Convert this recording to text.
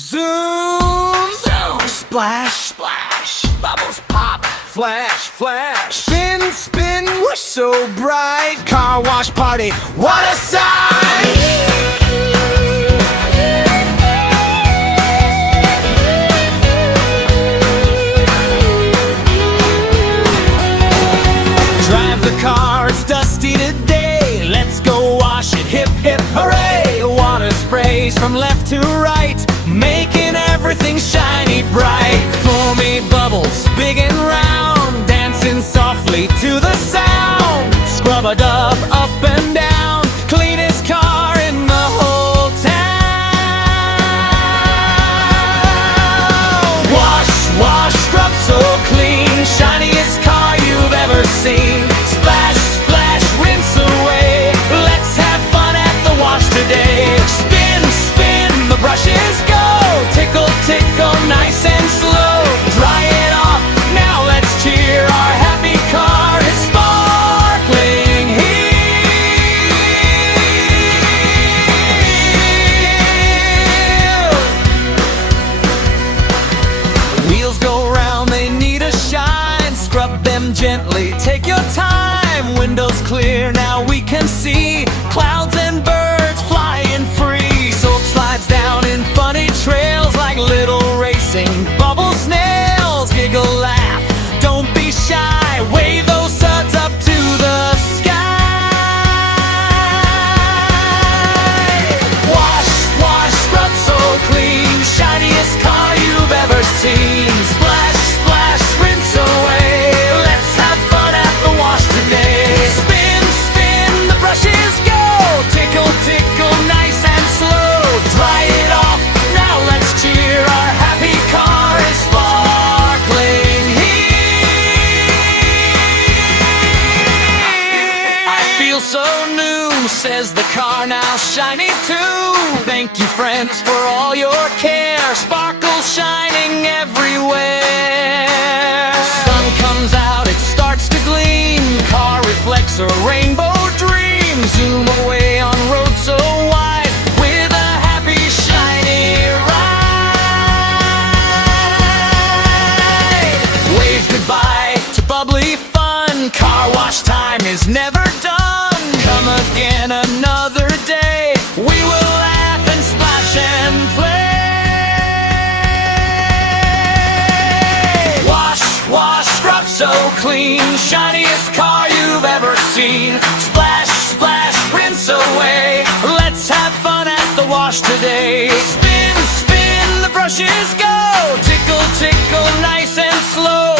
Zoom, zoom, splash, splash, bubbles pop, flash, flash, spin, spin, whoosh, so bright. Car wash party, what a sight! Drive the car, it's dusty today. Let's go wash it, hip, hip, hooray! Water sprays from left to right, making everything shiny bright. Foamy bubbles, big and round, dancing softly to the sound. Scrub-a-dub, up and down, cleanest car in the whole town. Wash, wash, scrub so clean, shiniest car you've ever seen. Splash, splash, rinse away, let's have fun at the wash today. Spin, spin, the brushes go, tickle, tickle, nice and slow. Dry it off, now let's cheer, our happy car is sparkling here. Wheels go round, they need a shine, scrub them gently, take your time. Windows clear, now we can see clouds and birds flying free. Soap slides down in funny trails like little racing bubble snails. Giggle, laugh, don't be shy, wave those suds up to the sky. Wash, wash, scrub so clean, shiniest car you've ever seen. Splash, splash, rinse away, let's have fun at the wash today. Spin, spin, the brushes go, tickle, tickle, nice and slow. Dry it off, now let's cheer, our happy car is sparkling here. I feel so new, says the car, now shiny too. Thank you friends for all your care, sparkles shining everywhere. Sun comes out, it starts to gleam, car reflects a rainbow dream. Zoom away on road so wide, with a happy shiny ride. Wave goodbye to bubbly fun, car wash time is never done. Come again another day, we will laugh and splash and play. Wash, wash, scrub so clean, shiniest car you've ever seen. Splash, splash, rinse away, let's have fun at the wash today. Spin, spin, the brushes go, tickle, tickle, nice and slow.